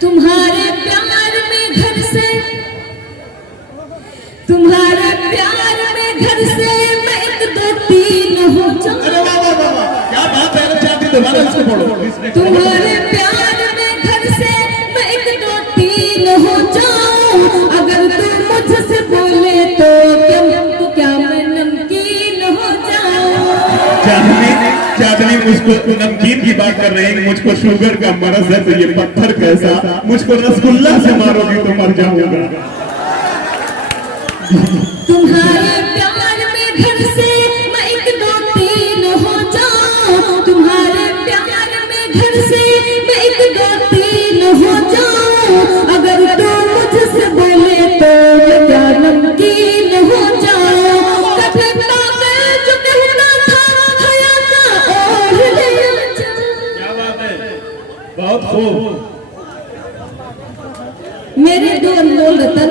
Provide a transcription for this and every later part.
तुम्हारे प्यार में घर से, तुम्हारे प्यार में घर से मैं 1 2 3 हो जाऊं। अरे वाह वाह वाह, क्या बात है। चाहती दोबारा इसको पढ़ो। तुम्हारे प्यार में घर से मैं 1 2 3 हो जाऊं। अगर तू मुझसे बोले तो क्या मैं नमकीन हो जाऊं। चांदनी मुझको नमकीन की बात कर रही है, मुझको शुगर का मरज है तो ये पत्थर कैसा, मुझको रसगुल्ला से मारोगी तो मर जाऊंगा। तुम्हारे प्यार में घर से मैं 1 2 3 हो जाऊं। तुम्हारे प्यार में घर से मैं 1 2 3 हो जाऊं। अगर तू मुझसे बोले तो मैं क्या नमकीन हो जाऊं। कभी पागल जो कहना था हया का और ले जा। क्या बात है, बहुत खूब। मेरे 2 अनमोल रतन।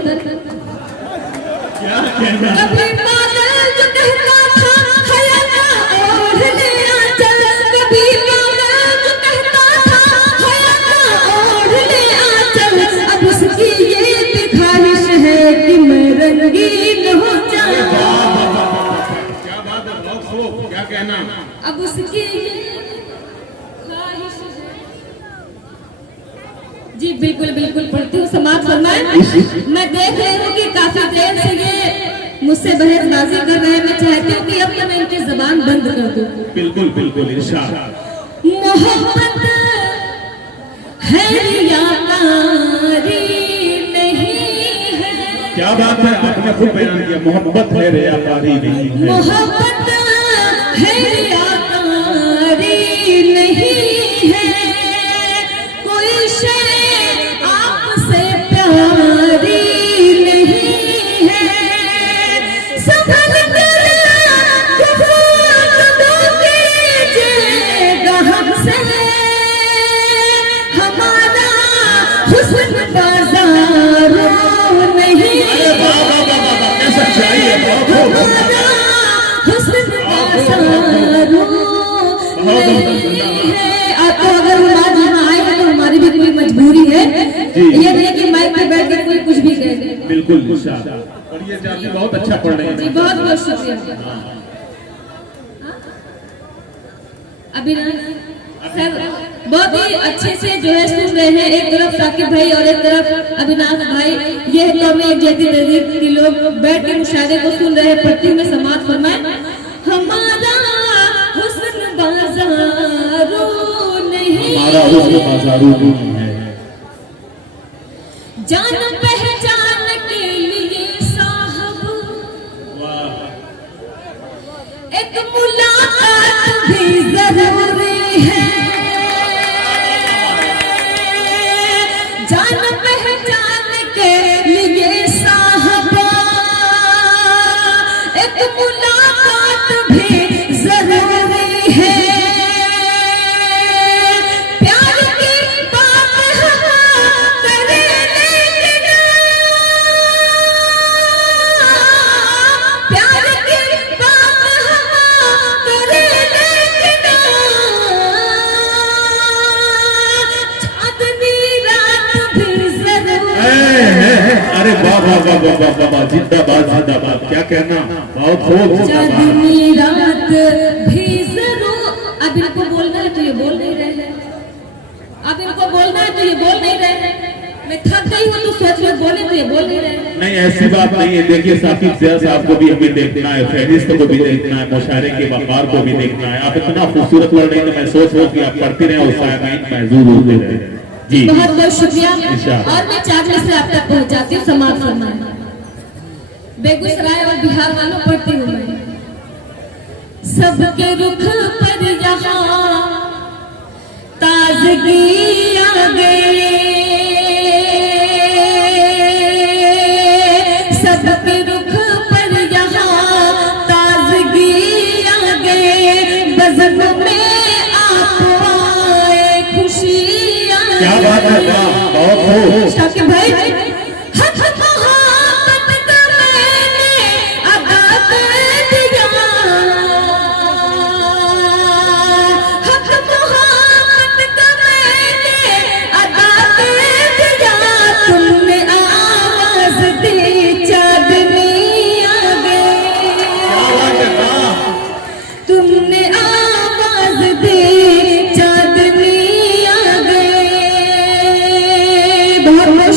क्या कहना। कभी पागल जो कहता था हया का और ले चल। कभी पागल जो कहता था हया का और ले चल। अब उसकी ये भी ख्वाहिश है कि मैं रंगीन हो जाऊं। क्या बात है, बहुत खूब। क्या कहना। अब उसकी ये ख्वाहिश है। जी बिल्कुल बिल्कुल पढ़ती हूँ, समाप्त फरमाएं। मैं देख रही हूँ कि काफी देर से ये मुझसे बहसबाजी कर रहे हैं। मैं चाहती हूँ कि अब तो मैं इनकी जबान बंद कर दूं। बिल्कुल बिल्कुल इरशाद। मोहब्बत है या कारी नहीं है। क्या बात है, आपने खूब बयान किया। मोहब्बत है रिया कारी नहीं है। मोहब्बत है या कारी नहीं है। कोई शय आपसे प्यारी नहीं है। संभल कर गुफ्तगू कीजिएगा हमसे। हमारा हुस्न बाज़ारों नहीं है। कैसा चाहिए, बहुत खूब। हमारा हुस्न बाज़ारों नहीं है। आपको अगर हम आज यहाँ आए हैं तो हमारी भी कोई मजबूरी है। ये नहीं कि माइक पे बैठ के कोई कुछ भी कह दे। बिल्कुल इरशाद। और ये चाची बहुत अच्छा पढ़ रहे जी हैं। बहुत बहुत शुक्रिया। अभिनंदन सर बहुत ही अच्छे से जो है सुन रहे हैं। एक तरफ साकिब भाई और एक तरफ अविनाश भाई, ये कौमी यकजहती तहजीब के लोग बैठ के मुशायरे को सुन रहे हैं। पढ़ती में समाप्त फरमाएं। हमारा हुस्न बाज़ारों नहीं, हमारा हुस्न बाज़ारों नहीं है। जान पहचान के लिए साहब एक मुलाकात भी जरूरी है। जान पहचान के लिए साहब एक मुलाकात भी जरूरी है। प्यार की बात हम करें लेकिन प्यार की बात हम करें लेकिन चांदनी रात भी जरूरी। अरे वाह वाह वाह वाह वाह वाह, जिंदाबाद जिंदाबाद। क्या कहना, बहुत खूब। चांदनी रात भी जरूर। अब इनको बोलना है तो ये बोल नहीं रहे हैं। अब इनको बोलना है तो ये बोल नहीं रहे हैं। मैं थक गई हूँ तो सोच रहे बोले तो ये बोल नहीं रहे हैं। नहीं ऐसी बात नहीं है। देखिए साकिब ज़िया साहब को भी हमें देखना है, फहरिस्त को भी देखना है, मुशायरे के वक़ार को भी देखना है। आप इतना खूबसूरत पढ़ रही हैं तो मैं सोच रहा हूँ कि आप पढ़ती रहें और सामईन महज़ूर होते रहें। जी बहुत बहुत शुक्रिया। इंशाअल्लाह। और मैं 4 मिनट से आप तक पहुँच जाती हूँ। समाप्त फरमाएं। बेगूसराय और बिहार वालों पढ़ती हूँ मैं। सबके रुख पर यहाँ ताजगी आ गई। सबके रुख पर यहाँ ताजगी आ गई। बज़म में आप आए, खुशी आ क्या बात है, वाह बहुत खूब। शाकिब भाई हक मोहब्बत का मैंने अदा कर दिया। हक मोहब्बत का मैंने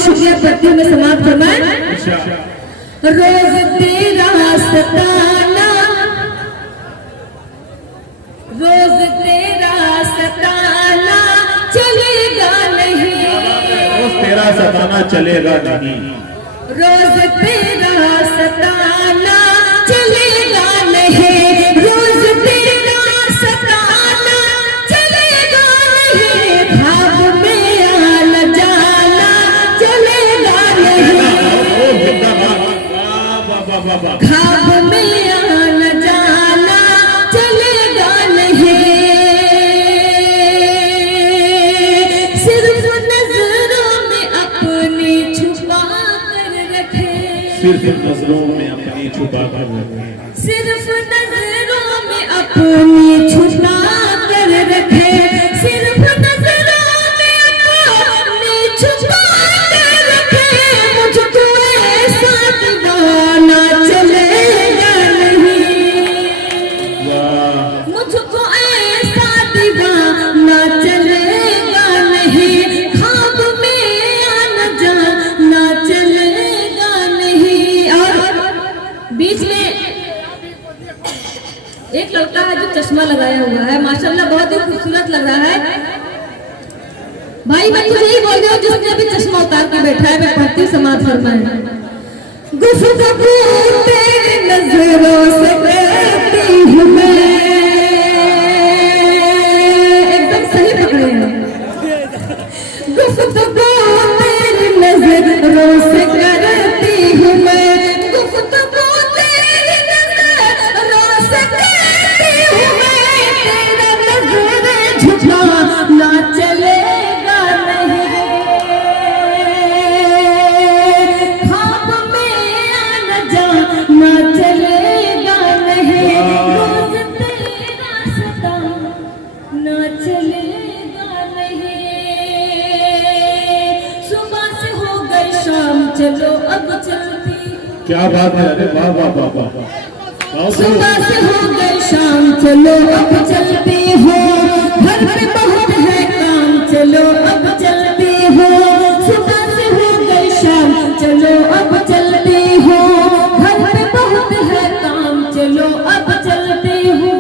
शुक्रिया करती हूँ, मैं समाप्त फरमाएं। अच्छा, रोज तेरा सताना, रोज तेरा सताना चलेगा नहीं, रोज तेरा सताना चलेगा नहीं, रोज तेरा सताना चलेगा नहीं, रोज तेरा सताना चलेगा नहीं, भाव में आना जाना चलेगा नहीं, खाब में आना जाना चलेगा नहीं, सिर्फ नजरों में अपनी छुपा कर रखे, सिर्फ नजरों में अपनी छुपा कर रखे, सिर्फ नजरों में अपनी छुपा कर रखे, सिर्फ नजरों में अपनी छुपा कर रखे, मुझको ऐसा दीवाना चलेगा नहीं, मुझको ऐसा दीवाना चलेगा नहीं, ख्वाब में आना जाना चलेगा नहीं। और बीच में एक लड़का है जो चश्मा लगाया हुआ है, माशाल्लाह बहुत ही खूबसूरत लग रहा है। भाई मैं तुझे यही बोल रही हूँ जिसने अभी चश्मा उतार के बैठा है, मैं पढ़ती हूँ समाज फरमाए। गुफ्तगू तेरी नजरों से करती हूँ मैं, एकदम सही पकड़े हैं। गुफ्तगू तेरी नजरों से करती हूँ मैं, गुफ्तगू तेरी नजरों से करती हूँ मैं, तेरा नजरें झुकाना चलेगा नहीं, ख्वाब में आना जाना चलेगा नहीं, रोज तेरा सताना चलेगा नहीं, सुबह से हो गई शाम चलो अब चलती, क्या बात है, अरे वाह वाह वाह वाह, सुबह से हो गई शाम चलो अब चलती हो, घर में बहुत है काम चलो अब चलती हो, सुबह से हो गई शाम चलो अब चलती हो, घर में बहुत है काम चलो अब चलती हो,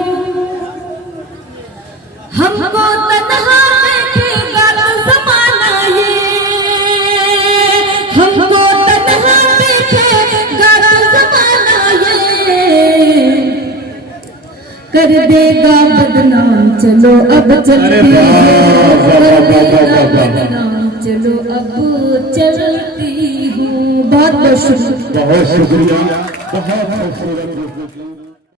हमको तन्हा देखेगा तो ज़माना ये, हमको तन्हा देखेगा तो ज़माना ये, कर देगा बदनाम चलो अब चलती हो, कर देगा बदनाम चलो अब चलती हूँ। बहुत बहुत शुक्रिया। बहुत शुक्रिया, बहुत खूबसूरत।